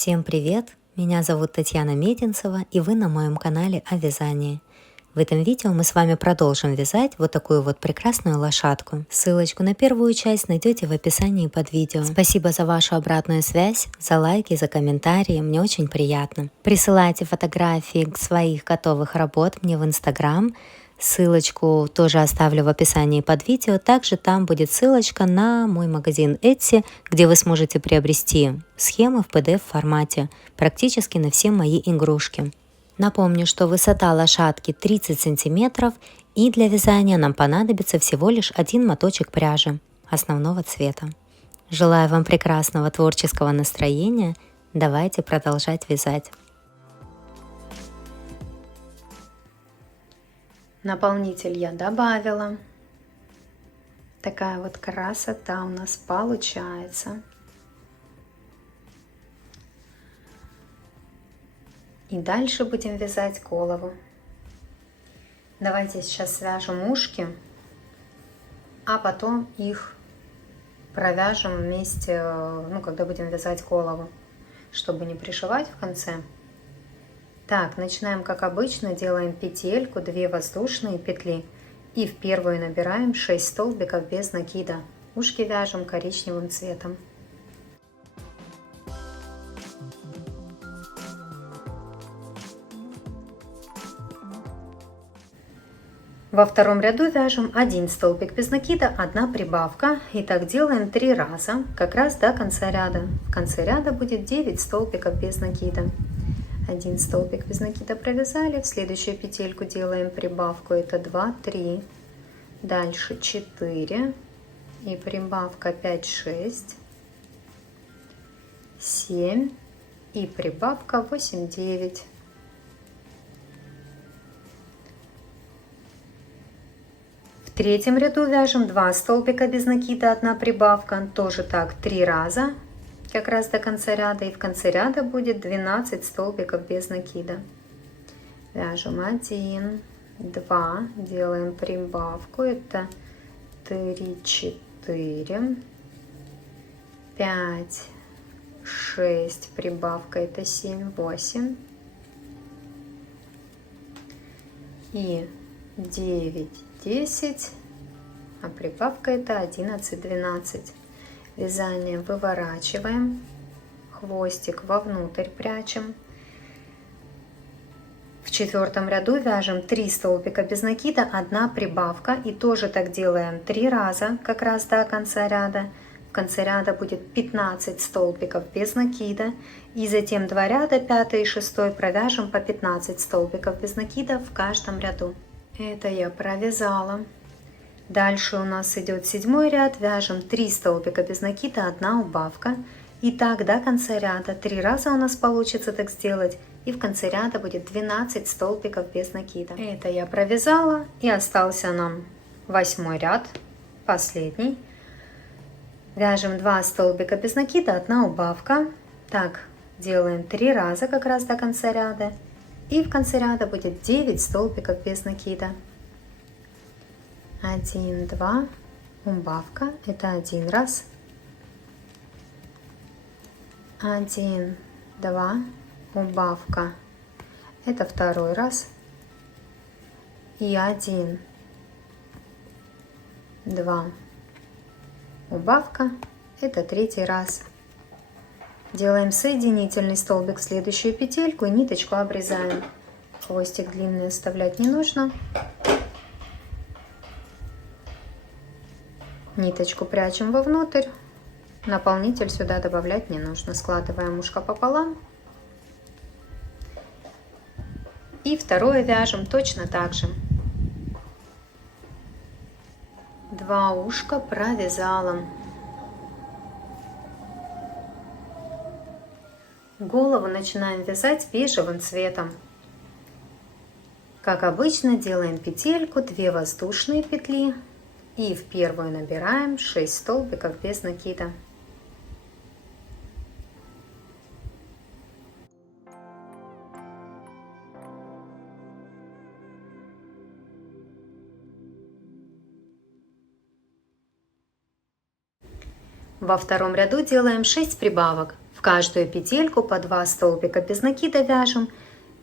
Всем привет! Меня зовут Татьяна Мединцева, и вы на моем канале о вязании. В этом видео мы с вами продолжим вязать вот такую вот прекрасную лошадку. Ссылочку на первую часть найдете в описании под видео. Спасибо за вашу обратную связь, за лайки, за комментарии, мне очень приятно. Присылайте фотографии своих готовых работ мне в Instagram. Ссылочку тоже оставлю в описании под видео. Также там будет ссылочка на мой магазин Etsy, где вы сможете приобрести схемы в PDF формате практически на все мои игрушки. Напомню, что высота лошадки 30 сантиметров, и для вязания нам понадобится всего лишь один моточек пряжи основного цвета. Желаю вам прекрасного творческого настроения. Давайте продолжать вязать. Наполнитель я добавила. Такая вот красота у нас получается. И дальше будем вязать голову. Давайте сейчас свяжем ушки, а потом их провяжем вместе, когда будем вязать голову, чтобы не пришивать в конце. Так, начинаем как обычно, делаем петельку, 2 воздушные петли и в первую набираем 6 столбиков без накида. Ушки вяжем коричневым цветом. Во втором ряду вяжем 1 столбик без накида, 1 прибавка. И так делаем 3 раза, как раз до конца ряда. В конце ряда будет 9 столбиков без накида. 1 столбик без накида провязали, в следующую петельку делаем прибавку, это 2, 3, дальше 4 и прибавка 5, 6, 7 и прибавка 8, 9. В третьем ряду вяжем 2 столбика без накида, 1 прибавка, тоже так 3 раза, как раз до конца ряда, и в конце ряда будет 12 столбиков без накида. Вяжем 1, 2, делаем прибавку, это 3, 4, 5, 6, прибавка это 7, 8 и 9, 10, а прибавка это 11, 12. Вязание выворачиваем, хвостик вовнутрь прячем. В четвертом ряду вяжем 3 столбика без накида, 1 прибавка, и тоже так делаем 3 раза, как раз до конца ряда. В конце ряда будет 15 столбиков без накида, и затем 2 ряда, 5 и 6 провяжем по 15 столбиков без накида в каждом ряду. Это я провязала. Дальше у нас идет 7 ряд, вяжем 3 столбика без накида, 1 убавка. И так до конца ряда 3 раза у нас получится так сделать, и в конце ряда будет 12 столбиков без накида. Это я провязала, и остался нам 8 ряд, последний. Вяжем 2 столбика без накида, 1 убавка. Так, делаем 3 раза как раз до конца ряда, и в конце ряда будет 9 столбиков без накида. 1, 2, убавка, это 1 раз, 1, 2, убавка, это 2 раз, и 1, 2, убавка, это 3 раз. Делаем соединительный столбик в следующую петельку и ниточку обрезаем. Хвостик длинный оставлять не нужно. Ниточку прячем вовнутрь, наполнитель сюда добавлять не нужно. Складываем ушко пополам. И второе вяжем точно так же. 2 ушка провязала. Голову начинаем вязать бежевым цветом. Как обычно, делаем петельку, 2 воздушные петли. И в первую набираем 6 столбиков без накида. Во втором ряду делаем 6 прибавок. В каждую петельку по 2 столбика без накида вяжем,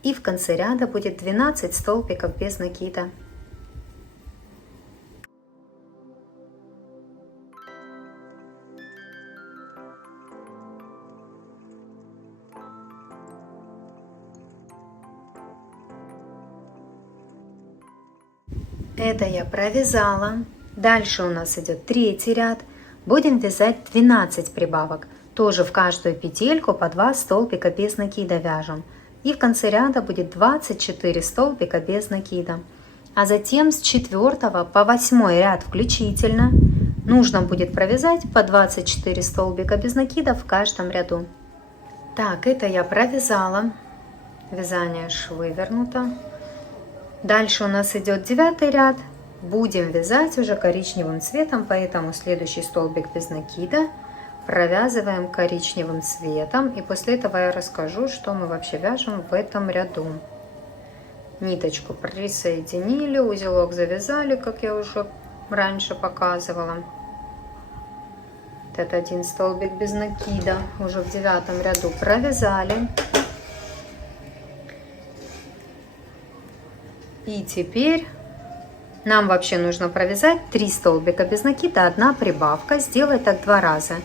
и в конце ряда будет 12 столбиков без накида. Это я провязала. Дальше у нас идет третий ряд. Будем вязать 12 прибавок. Тоже в каждую петельку по 2 столбика без накида вяжем. И в конце ряда будет 24 столбика без накида. А затем с 4 по 8 ряд включительно нужно будет провязать по 24 столбика без накида в каждом ряду. Так, это я провязала. Вязание вывернуто. Дальше у нас идет 9 ряд. Будем вязать уже коричневым цветом, поэтому следующий столбик без накида провязываем коричневым цветом. И после этого я расскажу, что мы вообще вяжем в этом ряду. Ниточку присоединили, узелок завязали, как я уже раньше показывала. Это один столбик без накида уже в 9 ряду провязали. И теперь нам вообще нужно провязать 3 столбика без накида, 1 прибавка. Сделать так 2 раза.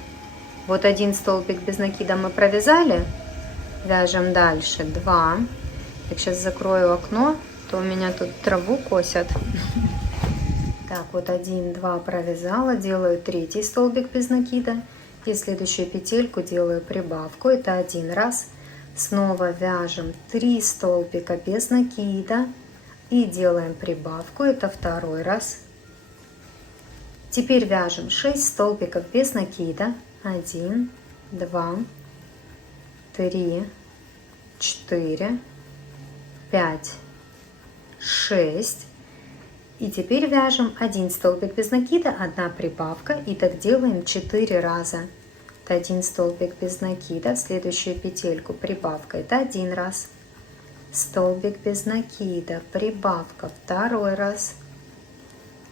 Вот один столбик без накида мы провязали. Вяжем дальше 2. Так, сейчас закрою окно, то у меня тут траву косят. Так, вот 1, 2 провязала. Делаю 3 столбик без накида. И следующую петельку делаю прибавку. Это 1 раз. Снова вяжем 3 столбика без накида. И делаем прибавку, это 2 раз. Теперь вяжем 6 столбиков без накида. 1, 2, 3, 4, 5, 6. И теперь вяжем 1 столбик без накида, 1 прибавка. И так делаем 4 раза. Это 1 столбик без накида. В следующую петельку прибавка, это 1 раз. Столбик без накида, прибавка 2 раз.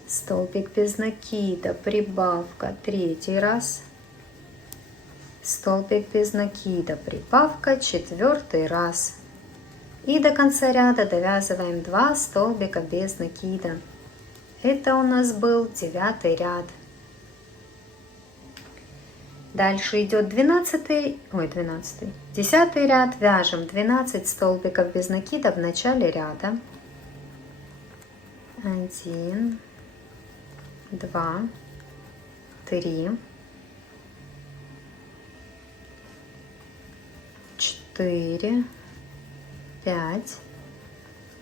Столбик без накида, прибавка 3 раз. Столбик без накида, прибавка 4 раз. И до конца ряда довязываем 2 столбика без накида. Это у нас был 9 ряд. Дальше идет 10 ряд. Вяжем 12 столбиков без накида в начале ряда. 1, 2, 3, 4, 5,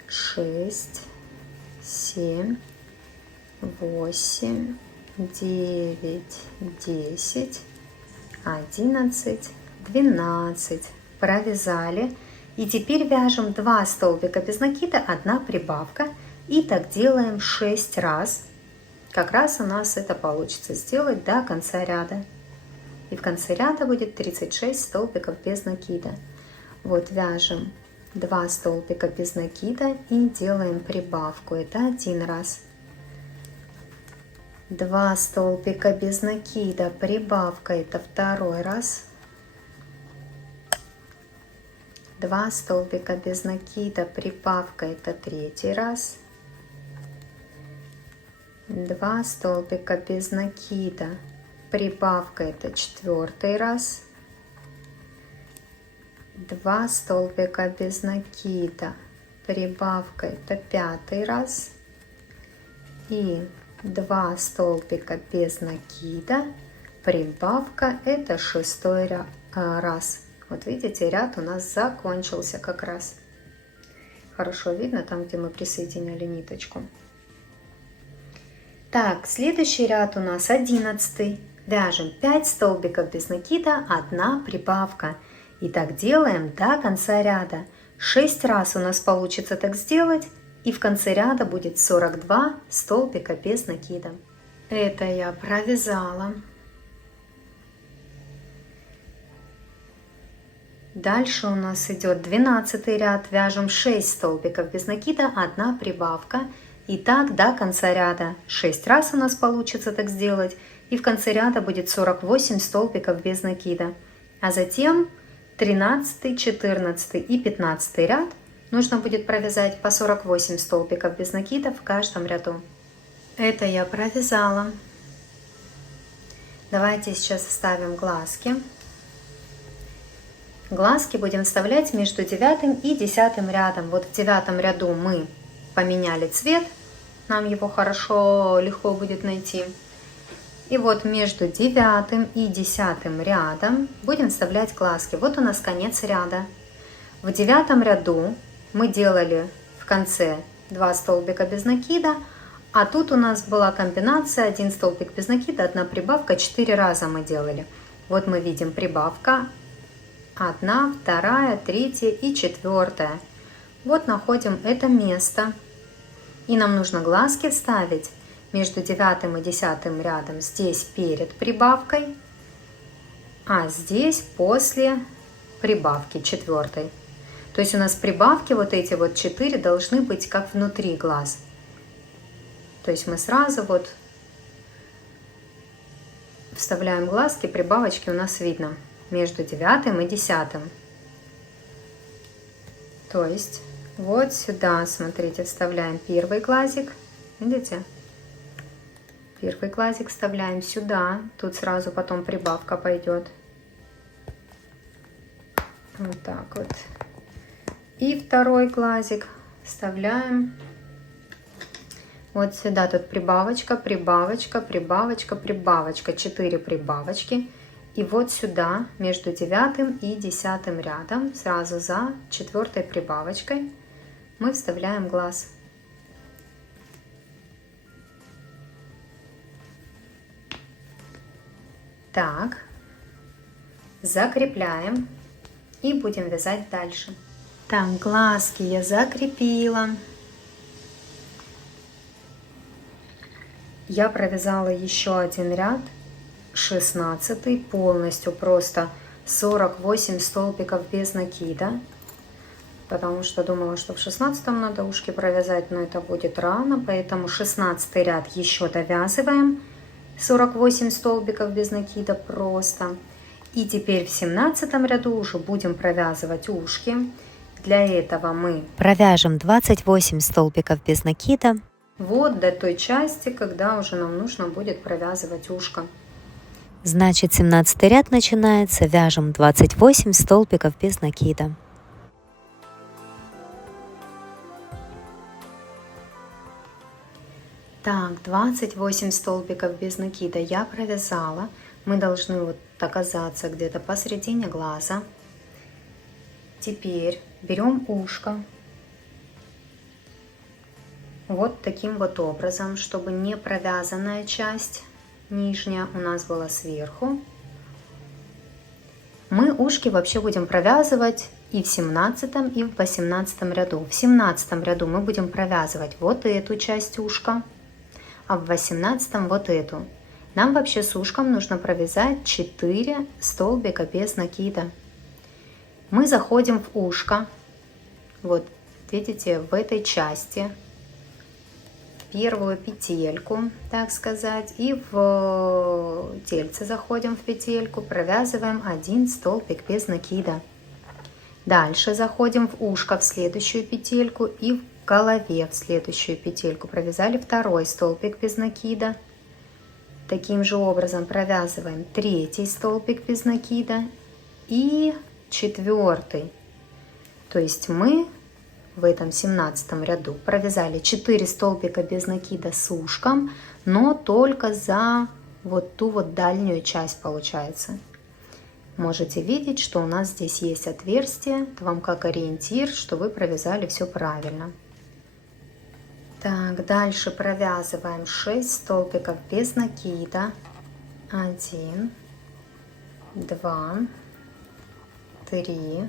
6, 7, 8, 9, 10, 11, 12. Провязали. И теперь вяжем 2 столбика без накида, 1 прибавка. И так делаем 6 раз. Как раз у нас это получится сделать до конца ряда. И в конце ряда будет 36 столбиков без накида. Вот вяжем 2 столбика без накида и делаем прибавку. Это 1 раз. 2 столбика без накида, прибавка, это 2 раз. 2 столбика без накида, прибавка, это 3 раз. 2 столбика без накида, прибавка, это 4 раз. 2 столбика без накида, прибавка, это 5 раз. И 2 столбика без накида, прибавка, это 6 раз. Вот видите, ряд у нас закончился как раз. Хорошо видно там, где мы присоединяли ниточку. Так, следующий ряд у нас 11. Вяжем 5 столбиков без накида, 1 прибавка. И так делаем до конца ряда. 6 раз у нас получится так сделать. И в конце ряда будет 42 столбика без накида. Это я провязала. Дальше у нас идет 12 ряд. Вяжем 6 столбиков без накида, 1 прибавка. И так до конца ряда. 6 раз у нас получится так сделать. И в конце ряда будет 48 столбиков без накида. А затем 13, 14 и 15 ряд нужно будет провязать по 48 столбиков без накида в каждом ряду. Это я провязала. Давайте сейчас вставим глазки. Глазки будем вставлять между 9 и 10 рядом. Вот в 9 ряду мы поменяли цвет, нам его хорошо, легко будет найти. И вот между 9 и 10 рядом будем вставлять глазки. Вот у нас конец ряда. В 9 ряду мы делали в конце 2 столбика без накида, а тут у нас была комбинация 1 столбик без накида, 1 прибавка, 4 раза мы делали. Вот мы видим прибавка 1, 2, 3 и 4. Вот находим это место. И нам нужно глазки вставить между 9 и 10 рядом, здесь перед прибавкой, а здесь после прибавки 4. То есть у нас прибавки вот эти вот 4 должны быть как внутри глаз. То есть мы сразу вот вставляем глазки, прибавочки у нас видно между 9 и 10. То есть вот сюда, смотрите, вставляем первый глазик, видите? Первый глазик вставляем сюда, тут сразу потом прибавка пойдет. Вот так вот. И второй глазик вставляем вот сюда, тут прибавочка, прибавочка, прибавочка, прибавочка, 4 прибавочки. И вот сюда, между 9 и 10 рядом, сразу за 4 прибавочкой, мы вставляем глаз. Так, закрепляем и будем вязать дальше. Так, глазки я закрепила. Я провязала еще один ряд, 16, полностью просто 48 столбиков без накида, потому что думала, что в 16 надо ушки провязать, но это будет рано, поэтому 16 ряд еще довязываем, 48 столбиков без накида просто. И теперь в 17 ряду уже будем провязывать ушки. Для этого мы провяжем 28 столбиков без накида. Вот до той части, когда уже нам нужно будет провязывать ушко. Значит, 17 ряд начинается, вяжем 28 столбиков без накида. Так, 28 столбиков без накида я провязала. Мы должны вот оказаться где-то посередине глаза. Теперь берем ушко. Вот таким вот образом, чтобы не провязанная часть нижняя у нас была сверху. Мы ушки вообще будем провязывать и в 17 и в 18 ряду. В 17 ряду мы будем провязывать вот эту часть ушка, а в 18 вот эту. Нам вообще с ушком нужно провязать 4 столбика без накида. Мы заходим в ушко, вот видите, в этой части, первую петельку, так сказать, и в тельце заходим в петельку, провязываем 1 столбик без накида. Дальше заходим в ушко в следующую петельку и в голове в следующую петельку, провязали 2 столбик без накида. Таким же образом провязываем 3 столбик без накида и 4. То есть мы в этом 17 ряду провязали 4 столбика без накида с ушком, но только за вот ту вот дальнюю часть получается. Можете видеть, что у нас здесь есть отверстие, это вам как ориентир, что вы провязали все правильно. Так, дальше провязываем 6 столбиков без накида. 1, 2, 3,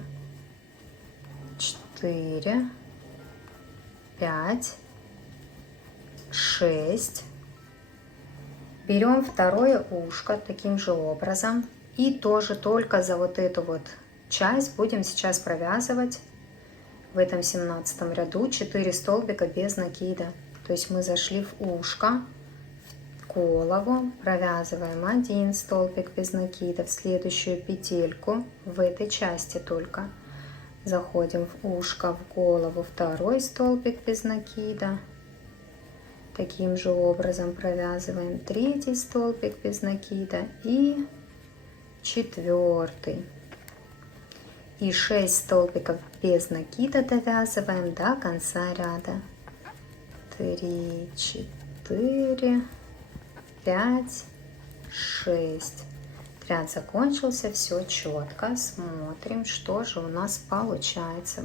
4, 5, 6. Берем второе ушко таким же образом. И тоже только за вот эту вот часть будем сейчас провязывать в этом 17 ряду 4 столбика без накида. То есть мы зашли в ушко, в голову, провязываем 1 столбик без накида в следующую петельку, в этой части только. Заходим в ушко, в голову, 2 столбик без накида. Таким же образом провязываем 3 столбик без накида и 4. И 6 столбиков без накида довязываем до конца ряда. 3, 4, 5, 6. Ряд закончился, все четко. Смотрим, что же у нас получается.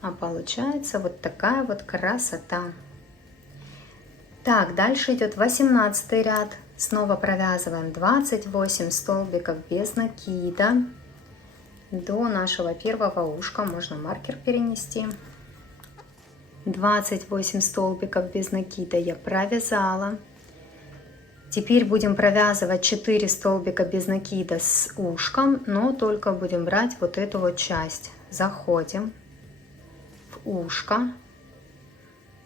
А получается вот такая вот красота. Так, дальше идет 18 ряд. Снова провязываем 28 столбиков без накида до нашего первого ушка. Можно маркер перенести. 28 столбиков без накида я провязала. Теперь будем провязывать 4 столбика без накида с ушком, но только будем брать вот эту вот часть. Заходим в ушко,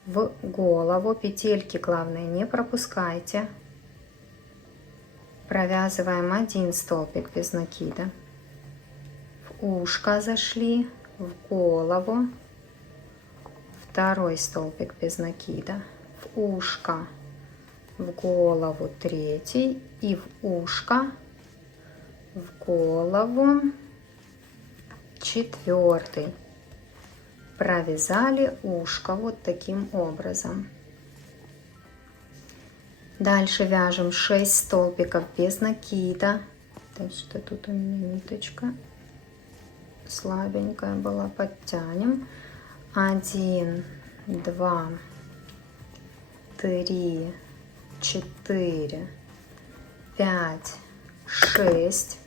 в голову, петельки главное не пропускайте. Провязываем 1 столбик без накида. В ушко зашли, в голову, 2 столбик без накида, в ушко, в голову 3 и в ушко, в голову 4. Провязали ушко вот таким образом. Дальше вяжем 6 столбиков без накида. Так что тут у меня ниточка слабенькая была, подтянем. 1, 2, 3, 4, 5, 6.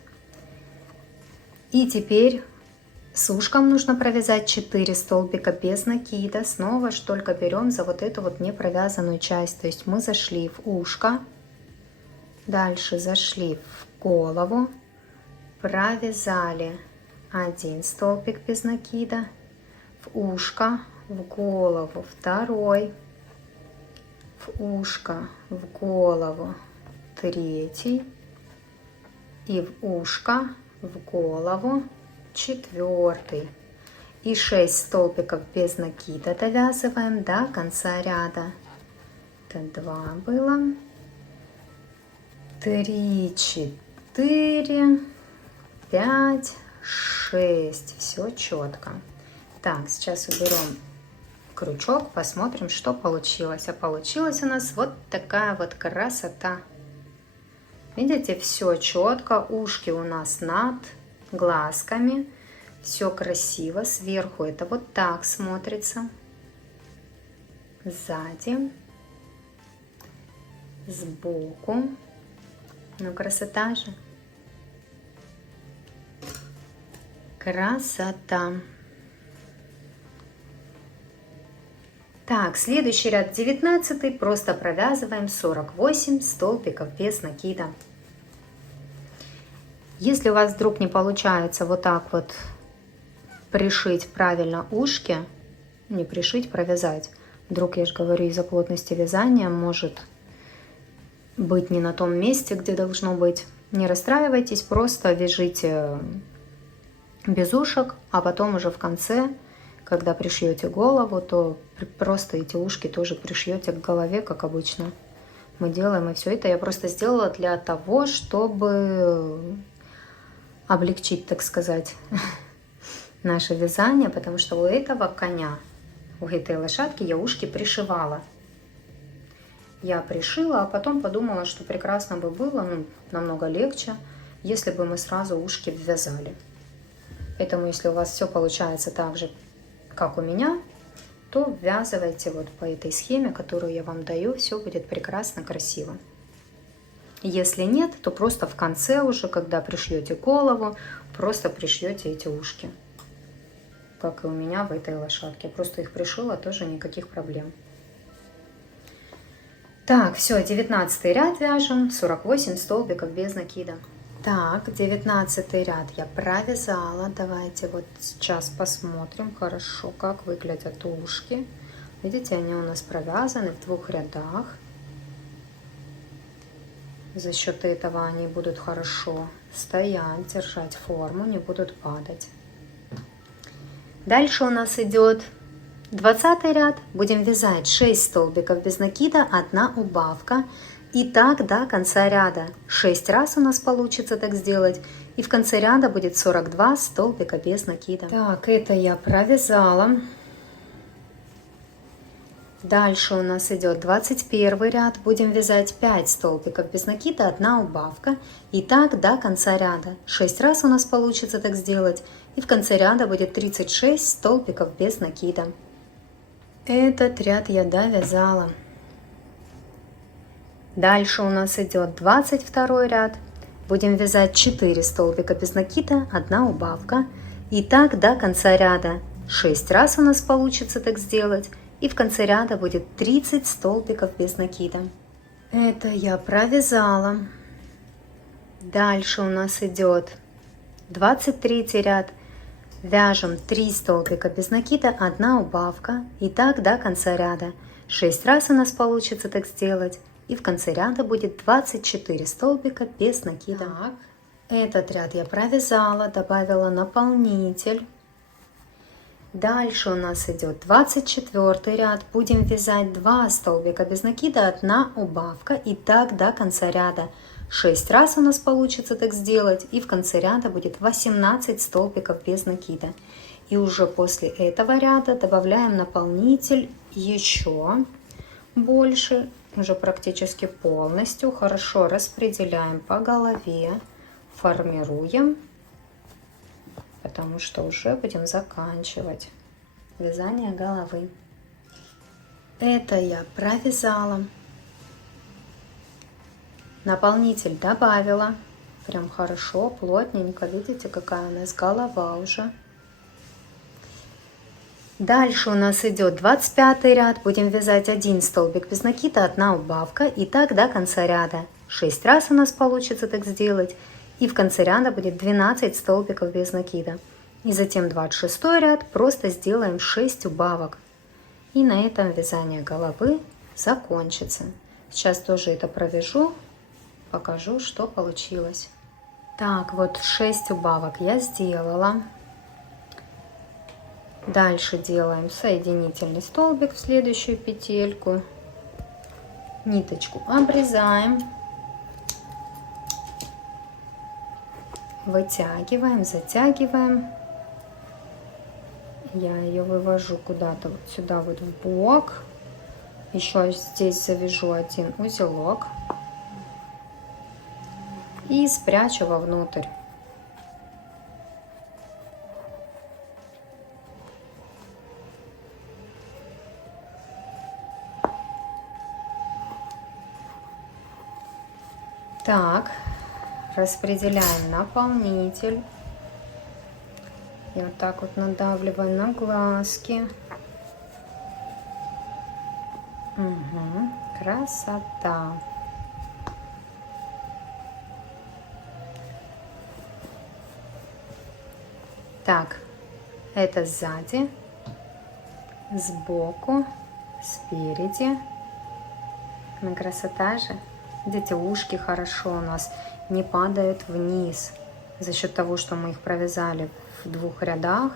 И теперь с ушком нужно провязать 4 столбика без накида. Снова ж только берем за вот эту вот не провязанную часть. То есть мы зашли в ушко, дальше зашли в голову, провязали 1 столбик без накида, в ушко, в голову 2, в ушко, в голову 3 и в ушко, в голову 4. И 6 столбиков без накида довязываем до конца ряда. Это 2 было. 3, 4, 5, 6. Все четко. Так, сейчас уберем крючок, посмотрим, что получилось. А получилась у нас вот такая вот красота. Видите, все четко. Ушки у нас над глазками. Все красиво. Сверху это вот так смотрится. Сзади. Сбоку. Ну, красота же. Красота. Так, следующий ряд 19. Просто провязываем 48 столбиков без накида. Если у вас вдруг не получается вот так вот пришить правильно ушки, не пришить, провязать, вдруг, я же говорю, из-за плотности вязания может быть не на том месте, где должно быть, не расстраивайтесь, просто вяжите без ушек, а потом уже в конце, когда пришьете голову, то просто эти ушки тоже пришьете к голове, как обычно мы делаем. И все это я просто сделала для того, чтобы облегчить, так сказать, наше вязание, потому что у этого коня, у этой лошадки я ушки пришивала. Я пришила, а потом подумала, что прекрасно бы было, намного легче, если бы мы сразу ушки ввязали. Поэтому, если у вас все получается так же, как у меня, то ввязывайте вот по этой схеме, которую я вам даю, все будет прекрасно, красиво. Если нет, то просто в конце уже, когда пришьете голову, просто пришьете эти ушки. Как и у меня в этой лошадке. Просто их пришила, тоже никаких проблем. Так, все, 19 ряд вяжем, 48 столбиков без накида. Так, 19 ряд я провязала. Давайте вот сейчас посмотрим хорошо, как выглядят ушки. Видите, они у нас провязаны в 2 рядах. За счет этого они будут хорошо стоять, держать форму, не будут падать. Дальше у нас идет 20 ряд. Будем вязать 6 столбиков без накида, 1 убавка. И так до конца ряда. 6 раз у нас получится так сделать. И в конце ряда будет 42 столбика без накида. Так, это я провязала. Дальше у нас идет 21 ряд. Будем вязать 5 столбиков без накида, 1 убавка. И так до конца ряда. 6 раз у нас получится так сделать. И в конце ряда будет 36 столбиков без накида. Этот ряд я довязала. Дальше у нас идет 22 ряд. Будем вязать 4 столбика без накида, 1 убавка. И так до конца ряда. 6 раз у нас получится так сделать. И в конце ряда будет 30 столбиков без накида. Это я провязала. Дальше у нас идет 23 ряд. Вяжем 3 столбика без накида, 1 убавка. И так до конца ряда. 6 раз у нас получится так сделать. И в конце ряда будет 24 столбика без накида. Так, этот ряд я провязала, добавила наполнитель. Дальше у нас идет 24 ряд. Будем вязать 2 столбика без накида, 1 убавка. И так до конца ряда. 6 раз у нас получится так сделать. И в конце ряда будет 18 столбиков без накида. И уже после этого ряда добавляем наполнитель еще больше. Уже практически полностью. Хорошо распределяем по голове. Формируем. Потому что уже будем заканчивать вязание головы. Это я провязала. Наполнитель добавила. Прям хорошо, плотненько. Видите, какая у нас голова уже. Дальше у нас идет 25 ряд. Будем вязать 1 столбик без накида, 1 убавка. И так до конца ряда. 6 раз у нас получится так сделать. И в конце ряда будет 12 столбиков без накида. И затем 26 ряд. Просто сделаем 6 убавок. И на этом вязание головы закончится. Сейчас тоже это провяжу. Покажу, что получилось. Так, вот 6 убавок я сделала. Дальше делаем соединительный столбик в следующую петельку. Ниточку обрезаем. Вытягиваем, затягиваем. Я ее вывожу куда-то вот сюда вот в бок. Еще здесь завяжу 1 узелок. И спрячу вовнутрь. Так, распределяем наполнитель. И вот так вот надавливаю на глазки. Угу, красота. Так, это сзади, сбоку, спереди. Ну, красота же. Видите, ушки хорошо у нас не падают вниз. За счет того, что мы их провязали в 2 рядах.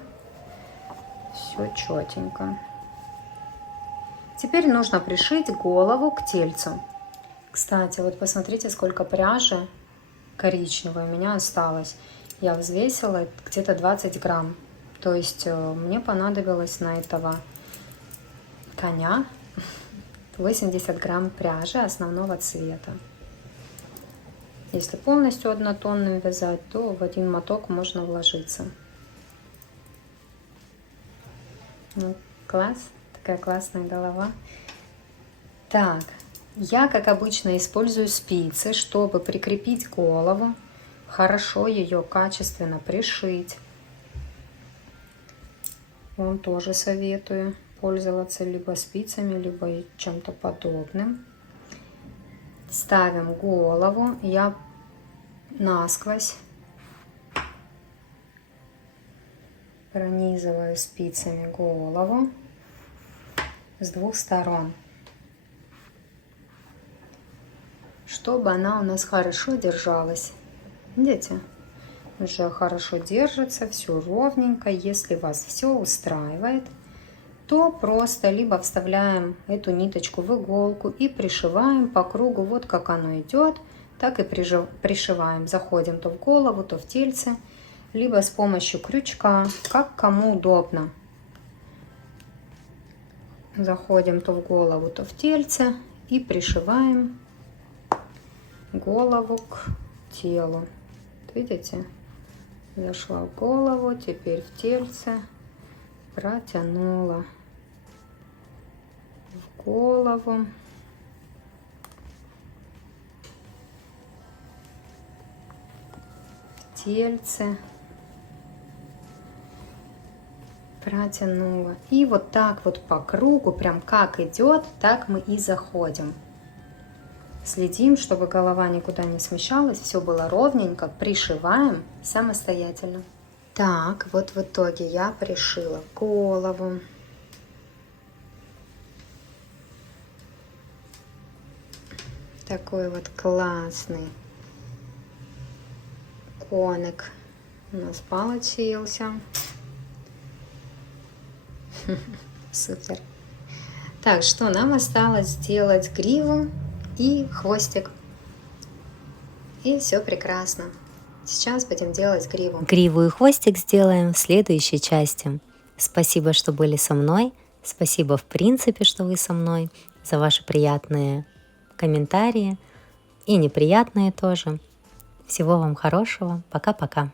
Все четенько. Теперь нужно пришить голову к тельцу. Кстати, вот посмотрите, сколько пряжи коричневой у меня осталось. Я взвесила где-то 20 грамм. То есть мне понадобилось на этого коня 80 грамм пряжи основного цвета. Если полностью однотонным вязать, то в 1 моток можно вложиться. Ну, класс, такая классная голова. Так, я, как обычно, использую спицы, чтобы прикрепить голову, хорошо ее качественно пришить. Вам тоже советую пользоваться либо спицами, либо чем-то подобным. Ставим голову. Я насквозь пронизываю спицами голову с 2 сторон, чтобы она у нас хорошо держалась. Видите? Уже хорошо держится, все ровненько. Если вас все устраивает, то просто либо вставляем эту ниточку в иголку и пришиваем по кругу, вот как оно идет, так и пришиваем. Заходим то в голову, то в тельце, либо с помощью крючка, как кому удобно. Заходим то в голову, то в тельце и пришиваем голову к телу. Видите? Зашла в голову, теперь в тельце, протянула в голову. В тельце. Протянула. И вот так вот по кругу, прям как идет, так мы и заходим. Следим, чтобы голова никуда не смещалась, все было ровненько, пришиваем самостоятельно. Так, вот в итоге я пришила голову. Такой вот классный коник у нас получился. Супер. Так, что нам осталось сделать гриву и хвостик. И все прекрасно. Сейчас будем делать гриву. Гриву и хвостик сделаем в следующей части. Спасибо, что были со мной. Спасибо, в принципе, что вы со мной, за ваши приятные комментарии и неприятные тоже. Всего вам хорошего. Пока-пока.